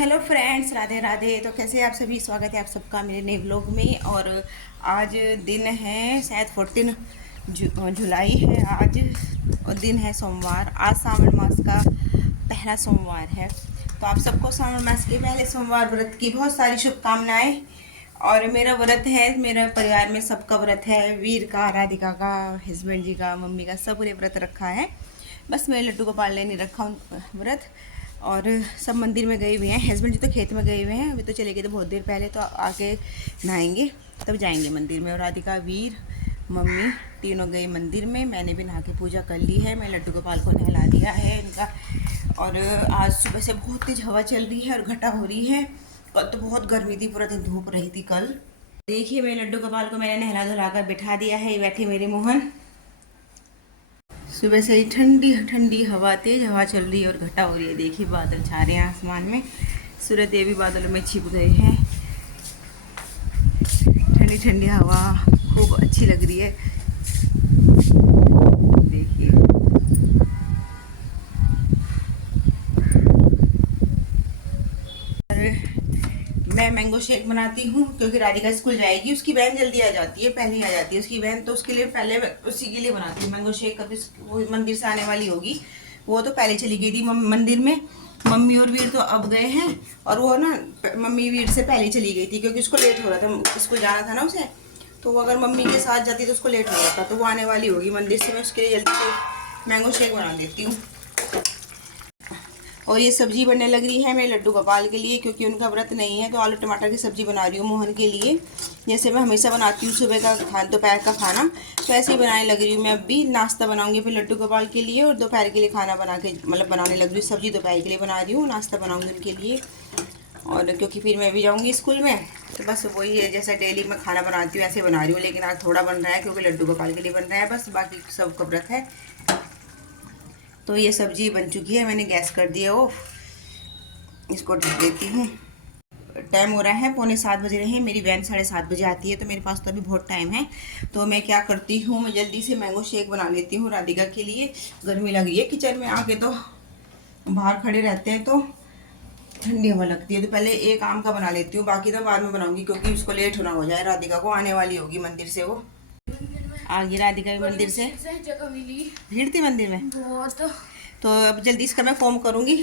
Hello friends, Radhe Radhe. तो कैसे हैं आप सभी? स्वागत है आप सबका मेरे नए व्लॉग में। और आज दिन है शायद 14 जुलाई है आज, और दिन है सोमवार। आज सावन मास का पहला सोमवार है। तो आप सबको सावन मास के पहले सोमवार व्रत की बहुत सारी शुभकामनाएं। और मेरा व्रत है, मेरा परिवार में सबका व्रत है, वीर का, राधिका का, हस्बैंड जी का, मम्मी का, सब ने व्रत रखा है। बस मेरे लड्डू गोपाल ने नहीं रखा व्रत। और सब मंदिर में गए हुए हैं। हस्बैंड जी तो खेत में गए हुए हैं, अभी तो चले गए थे बहुत देर पहले। तो आके नहाएंगे तब जाएंगे मंदिर में। और राधिका, वीर, मम्मी तीनों गए मंदिर में। मैंने भी नहा के पूजा कर ली है। मैं लड्डू गोपाल को नहला दिया है इनका। और आज सुबह से बहुत तेज हवा चल रही है और घटा हो रही है। कल तो बहुत गर्मी थी, पूरा दिन धूप रही थी कल। देखिए मेरे लड्डू गोपाल को मैंने नहला धुला कर बिठा दिया है। ये बैठे मेरे मोहन। सुबह से ही ठंडी ठंडी हवा, तेज हवा चल रही है और घटा हो रही है। देखिए बादल छा रहे हैं आसमान में, सूरज देव भी बादलों में छिप गए हैं। ठंडी ठंडी हवा खूब अच्छी लग रही है। देखिए मैं मैंगो शेक बनाती हूँ क्योंकि राधिका स्कूल जाएगी। उसकी बहन जल्दी आ जाती है, पहले ही आ जाती है उसकी बहन। तो उसके लिए पहले उसी के लिए बनाती हूँ मैंगो शेक। कभी वो मंदिर से आने वाली होगी, वो तो पहले चली गई थी मंदिर में। मम्मी और वीर तो अब गए हैं। और वो ना मम्मी वीर से पहले चली गई थी क्योंकि उसको लेट हो रहा था, स्कूल जाना था ना उसे। तो वो अगर मम्मी के साथ जाती तो उसको लेट हो जाता। तो वो आने वाली होगी मंदिर से। मैं उसके लिए जल्दी से मैंगो शेक बना देती हूँ। और ये सब्जी बनने लग रही है मेरे लड्डू गोपाल के लिए, क्योंकि उनका व्रत नहीं है। तो आलू टमाटर की सब्जी बना रही हूँ मोहन के लिए, जैसे मैं हमेशा बनाती हूँ सुबह का दोपहर का खाना। तो ऐसे ही बनाने लग रही हूँ। मैं अभी नाश्ता बनाऊंगी फिर लड्डू गोपाल के लिए, और दोपहर के लिए खाना बना के मतलब बनाने लग रही हूँ। सब्जी दोपहर के लिए बना रही हूँ, नाश्ता बनाऊँगी उनके लिए। और क्योंकि फिर मैं भी जाऊँगी स्कूल में, तो बस वही है, जैसा डेली मैं खाना बनाती हूँ ऐसे बना रही हूँ। लेकिन आज थोड़ा बन रहा है क्योंकि लड्डू गोपाल के लिए बन रहा है, बस बाकी सबका व्रत है। तो ये सब्जी बन चुकी है, मैंने गैस कर दिया ऑफ। इसको ढक देती हूँ। टाइम हो रहा है 6:45 बज रहे हैं। मेरी वैन 7:30 बजे आती है, तो मेरे पास तो अभी बहुत टाइम है। तो मैं क्या करती हूँ, मैं जल्दी से मैंगो शेक बना लेती हूँ राधिका के लिए। गर्मी लगी है किचन में आके, तो बाहर खड़े रहते हैं तो ठंडी हवा लगती है। तो पहले एक आम का बना लेती हूँ, बाकी तो बाद में बनाऊंगी क्योंकि उसको लेट होना हो जाए। राधिका को आने वाली होगी मंदिर से, वो आ गई राधिका भी मंदिर से। जगह मिली, भीड़ थी मंदिर में बहुत। तो अब जल्दी इसका मैं फॉर्म करूँगी।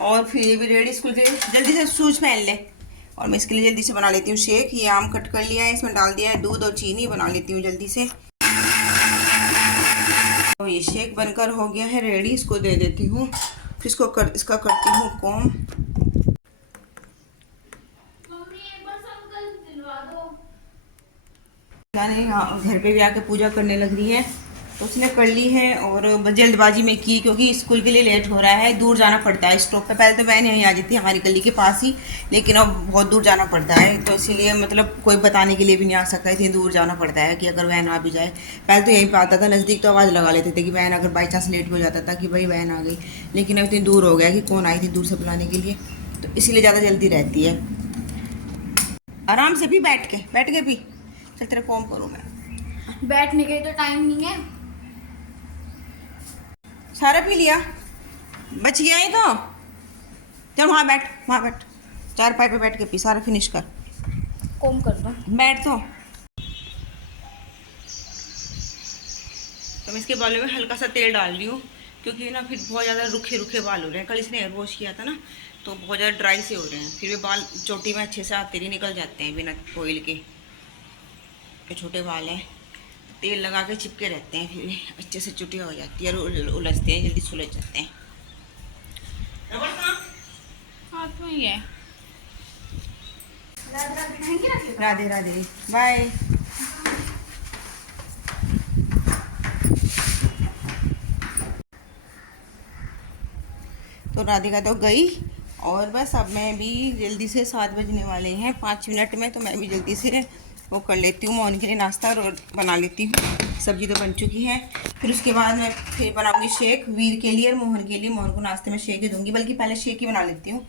और फिर ये भी रेडी स्कूल के, जल्दी से शूज पहन ले। और मैं इसके लिए जल्दी से बना लेती हूँ शेक। ये आम कट कर लिया है, इसमें डाल दिया है दूध और चीनी। बना लेती हूँ जल्दी से। तो ये शेक बनकर हो गया है रेडी, इसको दे देती हूँ। फिर इसका करती हूँ कॉम। यानी हाँ, घर पे भी आके पूजा करने लग रही है, तो उसने कर ली है। और जल्दबाजी में की क्योंकि स्कूल के लिए लेट हो रहा है, दूर जाना पड़ता है स्टॉप पे। पहले तो वैन यहीं आ जाती है हमारी गली के पास ही, लेकिन अब बहुत दूर जाना पड़ता है। तो इसीलिए मतलब कोई बताने के लिए भी नहीं आ सकता, इतनी दूर जाना पड़ता है कि अगर वैन आ भी जाए। पहले तो यहीं पर आता था नज़दीक, तो आवाज़ लगा लेते थे कि वैन, अगर बाई चांस लेट हो जाता था कि भाई वैन आ गई। लेकिन अब इतनी दूर हो गया कि कौन आई थी दूर से बुलाने के लिए, तो इसीलिए ज़्यादा जल्दी रहती है। आराम से भी बैठ के भी। चल तेरा फॉर्म करूँ मैं। बैठने के तो टाइम नहीं है। सारा पी लिया, बच गया ही तो। चल वहाँ बैठ, चार पाई पे बैठ के पी, सारा फिनिश कर। कॉम कर दो। बैठ तो मैं इसके बालों में हल्का सा तेल डाल रही हूँ, क्योंकि ना फिर बहुत ज़्यादा रुखे रुखे बाल हो रहे हैं। कल इसने हेयर वॉश किया था ना, तो बहुत ज़्यादा ड्राई से हो रहे हैं। फिर वे बाल चोटी में अच्छे से आते नहीं, निकल जाते हैं बिना ऑयल के। छोटे बाल हैं, तेल लगा के चिपके रहते हैं, फिर अच्छे से चुटिया हो जाती है और उलझते हैं, जल्दी सुलझ जाते हैं। हाथ में ही है। राधे राधे, बाय। तो राधिका तो गई, और बस अब मैं भी जल्दी से 7 बजने वाले हैं 5 मिनट में। तो मैं भी जल्दी से वो कर लेती हूँ, मोहन के लिए नाश्ता और बना लेती हूँ। सब्जी तो बन चुकी है। फिर उसके बाद मैं फिर बनाऊंगी शेक वीर के लिए और मोहन के लिए। मोहन को नाश्ते में शेक ही दूंगी, बल्कि पहले शेक ही बना लेती हूँ।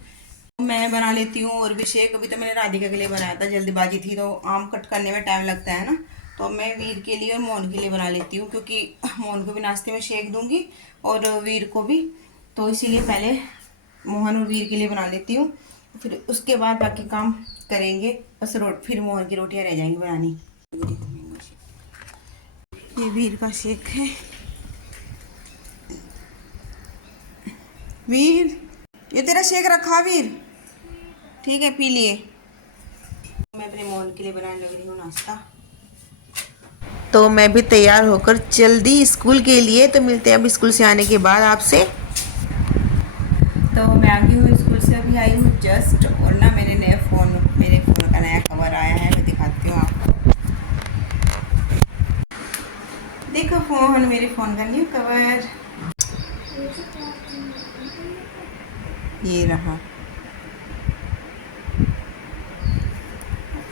मैं बना लेती हूँ और भी शेक। अभी तो मैंने राधिका के लिए बनाया था, जल्दबाजी थी, तो आम कट करने में टाइम लगता है ना। तो मैं वीर के लिए और मोहन के लिए बना लेती हूँ, क्योंकि मोहन को भी नाश्ते में शेक दूंगी और वीर को भी। तो इसीलिए पहले मोहन और वीर के लिए बना लेती हूँ। फिर उसके बाद बाकी काम करेंगे। बस फिर मोहन की रोटियां रह जाएंगी बनानी। ये वीर का शेक है। वीर, ये तेरा शेक रखा वीर, ठीक है पी लिए। मैं अपने मोहन के लिए बनाने लग रही हूँ नाश्ता। तो मैं भी तैयार होकर चल दी स्कूल के लिए। तो मिलते हैं अब स्कूल से आने के बाद आपसे। तो मैं आ गई हूँ स्कूल से, अभी आई हूँ जस्ट। और ना मेरे फ़ोन का नया कवर आया है, मैं दिखाती हूँ आपको। देखो फ़ोन, मेरे फ़ोन का न्यू कवर ये रहा।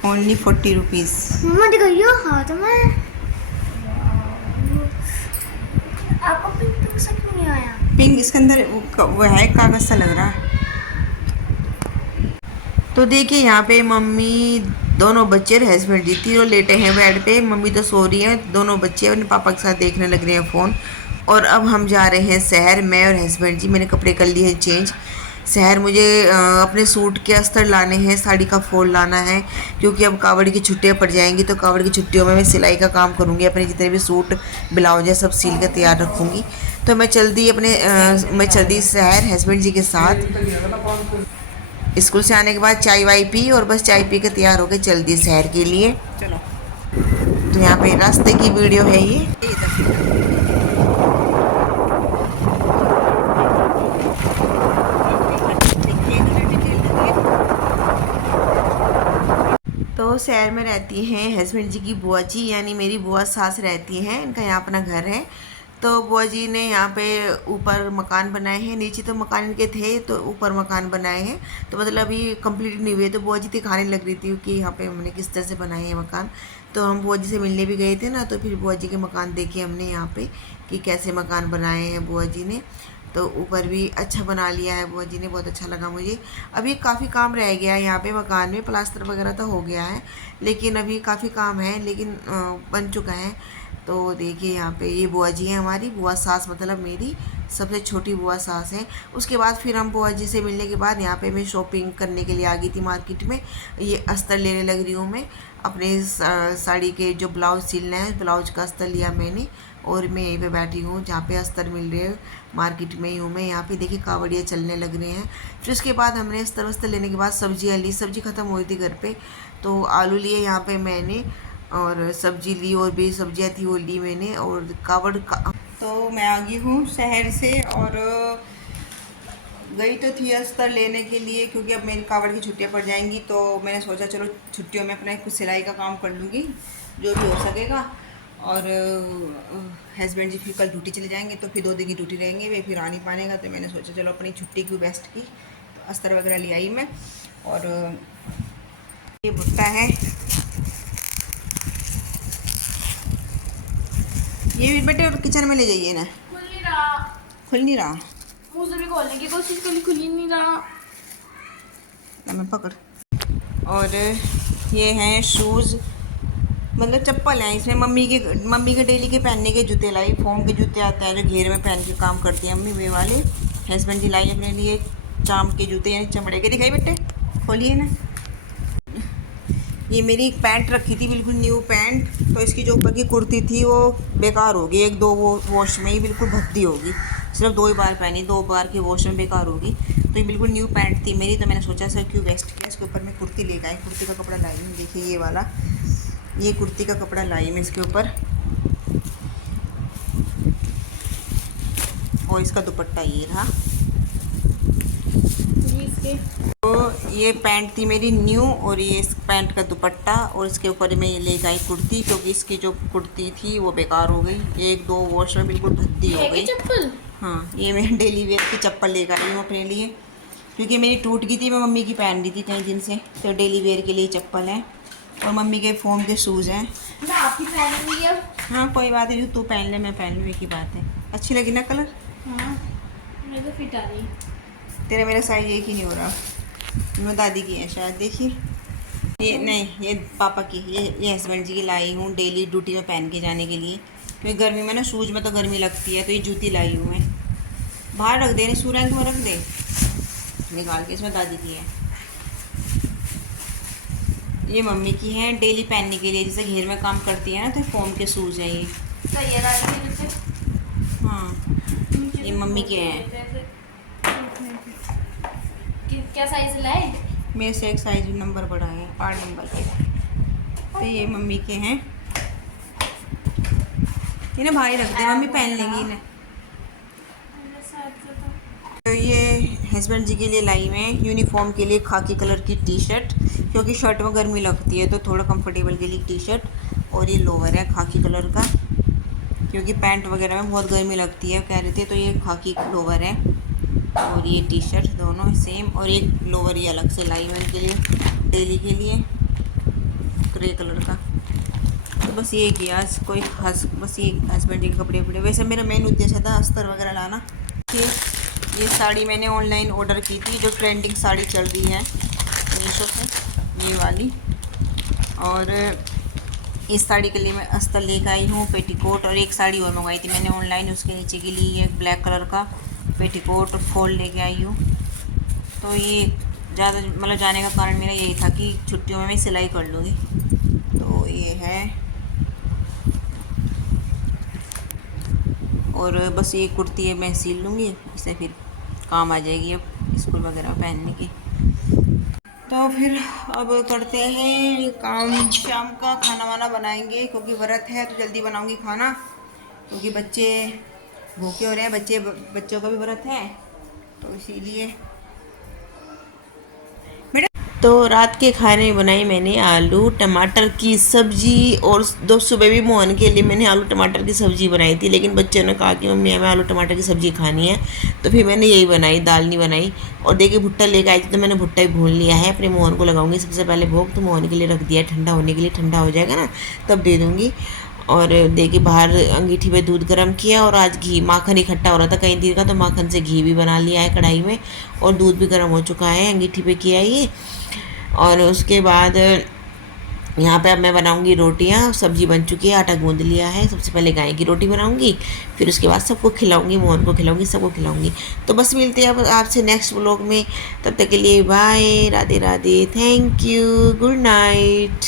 Only 40 rupees. मम्मा दिखाइयो हाथ में। आपको पिंक पिंक सा क्यों नहीं आया? पिंक इसके अंदर वो है, कागज़ सा लग रहा है। तो देखिए यहाँ पे मम्मी, दोनों बच्चे और हस्बैंड जी तीनों लेटे हैं बेड पे। मम्मी तो सो रही हैं, दोनों बच्चे अपने पापा के साथ देखने लग रहे हैं फ़ोन। और अब हम जा रहे हैं शहर, मैं और हस्बैंड जी। मैंने कपड़े कर लिए हैं चेंज। शहर मुझे अपने सूट के अस्तर लाने हैं, साड़ी का फॉल लाना है, क्योंकि अब कावड़ की छुट्टियां पड़ जाएंगी। तो कावड़ की छुट्टियों में मैं सिलाई का काम करूँगी, अपने जितने भी सूट ब्लाउज है सब सिल कर तैयार रखूँगी। तो मैं चल दी शहर हस्बैंड जी के साथ। स्कूल से आने के बाद चाय वाय पी और बस चाय पी के तैयार होकर चल दी शहर के लिए। चलो, तो यहाँ पे रास्ते की वीडियो है ये। तो शहर में रहती हैं हस्बैंड जी की बुआ जी, यानी मेरी बुआ सास रहती हैं। इनका यहाँ अपना घर है। तो बुआ जी ने यहाँ पे ऊपर मकान बनाए हैं, नीचे तो मकान इनके थे, तो ऊपर मकान बनाए हैं। तो मतलब अभी कंप्लीट नहीं हुए। तो बुआ जी दिखाने लग रही थी कि यहाँ पे हमने किस तरह से बनाए हैं मकान। तो हम बुआ जी से मिलने भी गए थे ना, तो फिर बुआ जी के मकान देखे हमने यहाँ पे कि कैसे मकान बनाए हैं बुआ जी ने। तो ऊपर भी अच्छा बना लिया है बुआ जी ने, बहुत अच्छा लगा मुझे। अभी काफ़ी काम रह गया है यहाँ पे मकान में, प्लास्टर वगैरह तो हो गया है, लेकिन अभी काफ़ी काम है, लेकिन बन चुका है। तो देखिए यहाँ पे ये बुआ जी हैं हमारी, बुआ सास मतलब मेरी सबसे छोटी बुआ सास हैं। उसके बाद फिर हम बुआ जी से मिलने के बाद यहाँ पे मैं शॉपिंग करने के लिए आ गई थी मार्केट में। ये अस्तर लेने लग रही हूँ मैं, अपने साड़ी के जो ब्लाउज सिलना है ब्लाउज का अस्तर लिया मैंने। और मैं यहीं पे बैठी हूँ जहाँ पे अस्तर मिल रहे हैं, मार्केट में ही हूँ मैं। यहाँ पे देखिए कावड़िया चलने लग रहे हैं। फिर उसके बाद हमने अस्तर वस्तर लेने के बाद सब्जियाँ ली, सब्जी ख़त्म हुई थी घर पे, तो आलू लिए यहाँ पे मैंने, और सब्जी ली, और भी सब्जियाँ थी वो ली मैंने। और कावड़ का तो मैं आ गई हूँ शहर से, और गई तो थी अस्तर लेने के लिए, क्योंकि अब मेरी कावड़ की छुट्टियाँ पड़ जाएंगी। तो मैंने सोचा चलो छुट्टियों में अपना कुछ सिलाई का काम कर लूँगी, जो भी हो सकेगा। और हस्बैंड जी फिर कल ड्यूटी चले जाएंगे, तो फिर 2 दिन की ड्यूटी रहेंगे, वे फिर आ नहीं पाएगा। तो मैंने सोचा चलो अपनी छुट्टी की बेस्ट की, तो अस्तर वगैरह ले आई मैं। और ये भुट्टा है, ये भी बेटे और किचन में ले जाइए ना। खुल नहीं रहा, मुंह से भी खोलने की कोशिश करी, खुल ही नहीं रहा। मैं पकड़। और ये हैं शूज़, मतलब चप्पल हैं। इसमें मम्मी के डेली के पहनने के जूते लाई, फोम के जूते आते हैं जो घेर में पहन के काम करती हैं मम्मी, वे वाले। हस्बैंड जी लाई अपने लिए चाम के जूते, यानी चमड़े के। दिखाई बेटे, खोलिए ना। ये मेरी एक पैंट रखी थी, बिल्कुल न्यू पैंट। तो इसकी जो ऊपर की कुर्ती थी वो बेकार हो गई, 1-2 वो वॉश में ही बिल्कुल भद्दी होगी। सिर्फ 2 ही बार पहनी, 2 बार की वॉश में बेकार होगी। तो ये बिल्कुल न्यू पैंट थी मेरी, तो मैंने सोचा सर क्यों वेस्ट किया, इसके ऊपर मैं कुर्ती लेकर आई। कुर्ती का कपड़ा लाई हूँ, देखिए ये वाला, ये कुर्ती का कपड़ा लाई मैं इसके ऊपर। और इसका दुपट्टा ये रहा। तो ये पैंट थी मेरी न्यू, और ये इस पैंट का दुपट्टा, और इसके ऊपर मैं ये लेकर आई कुर्ती, क्योंकि इसकी जो कुर्ती थी वो बेकार हो गई, 1-2 वॉश में बिल्कुल भद्दी हो गई। चप्पल, हाँ, ये मैं डेली वेयर की चप्पल लेकर आई हूँ अपने लिए, क्योंकि मेरी टूट गई थी, मैं मम्मी की पहन रही थी कई दिन से। तो डेली वेयर के लिए चप्पल है, और मम्मी के फोम के शूज़ हैं। मैं आपकी पहनूंगी अब। हाँ कोई बात नहीं, जो तू पहन ले मैं पहन लूँ, एक ही बात है। अच्छी लगी ना कलर? हाँ, मुझे तो फिट आ रही। तेरा मेरा साइज एक ही नहीं हो रहा। मैं दादी की है शायद, देखिए। ये नहीं, ये पापा की, ये हस्बैंड जी की लाई हूँ डेली ड्यूटी में पहन के जाने के लिए, क्योंकि गर्मी में ना शूज़ में तो गर्मी लगती है। तो ये जूती लाई हूँ मैं, बाहर रख दे, नहीं सूरज में रख दे निकाल के। इसमें दादी की है। ये मम्मी की है डेली पहनने के लिए, जैसे घेर में काम करती है ना, तो फोम के शूज़ हैं ये। सही है दादी के नीचे। हाँ, नीचे ये से मम्मी खोल के हैं। देते ऐसे। क्या साइज लाए? मेरे से एक साइज नंबर बड़ा है, 8 नंबर के। तो ये मम्मी के हैं, इन्हें भाई रख दे, मम्मी पहन लेंगी इन्हें। तो ये हस्बैंड जी के लिए लाई मैं यूनिफॉर्म के लिए खाकी कलर की टी शर्ट, क्योंकि शर्ट में गर्मी लगती है तो थोड़ा कंफर्टेबल के लिए टी शर्ट। और ये लोअर है खाकी कलर का, क्योंकि पैंट वगैरह में बहुत गर्मी लगती है कह रहे थे, तो ये खाकी लोअर है और ये टी शर्ट दोनों सेम। और एक लोअर ये अलग से लाई मैं इनके लिए डेली के लिए, ग्रे कलर का। तो बस ये किया आज, कोई खास बस ये हस्बैंड जी के कपड़े वपड़े। वैसे मेरा मेन उद्देश्य था अस्तर वगैरह लाना। ये साड़ी मैंने ऑनलाइन ऑर्डर की थी, जो ट्रेंडिंग साड़ी चल रही है मीशो से, ये वाली। और इस साड़ी के लिए मैं अस्तर लेकर आई हूँ, पेटीकोट। और एक साड़ी और मंगवाई थी मैंने ऑनलाइन, उसके नीचे के लिए एक ब्लैक कलर का पेटीकोट फोल्ड लेके आई हूँ। तो ये ज़्यादा मतलब जाने का कारण मेरा यही था कि छुट्टियों में मैं सिलाई कर लूँगी। तो ये है, और बस ये कुर्ती है मैं सिल लूँगी, इससे फिर काम आ जाएगी अब स्कूल वगैरह पहनने की। तो फिर अब करते हैं काम, शाम का खाना वाना बनाएंगे, क्योंकि व्रत है तो जल्दी बनाऊंगी खाना, क्योंकि बच्चे भूखे हो रहे हैं, बच्चों का भी व्रत है, तो इसीलिए। तो रात के खाने में बनाई मैंने आलू टमाटर की सब्ज़ी, और दो सुबह भी मोहन के लिए मैंने आलू टमाटर की सब्ज़ी बनाई थी, लेकिन बच्चों ने कहा कि मम्मी हमें आलू टमाटर की सब्ज़ी खानी है, तो फिर मैंने यही बनाई, दाल नहीं बनाई। और देखिए भुट्टा लेकर आई थी, तो मैंने भुट्टा ही भून लिया है, अपने मोहन को लगाऊंगी सबसे पहले भोग, तो मोहन के लिए रख दिया ठंडा होने के लिए, ठंडा हो जाएगा ना तब दे दूँगी। और देखिए बाहर अंगीठी पे दूध गर्म किया, और आज घी माखन इकट्ठा हो रहा था कई दिन का, तो माखन से घी भी बना लिया है कढ़ाई में, और दूध भी गर्म हो चुका है, अंगीठी पे किया ये। और उसके बाद यहाँ पे अब मैं बनाऊंगी रोटियाँ, सब्जी बन चुकी है, आटा गूंद लिया है। सबसे पहले गाय की रोटी बनाऊंगी, फिर उसके बाद सबको खिलाऊंगी, मोहन को खिलाऊंगी, सबको खिलाऊंगी। तो बस मिलते हैं अब आपसे नेक्स्ट व्लॉग में, तब तक के लिए bye, Radhe Radhe, thank you, good night.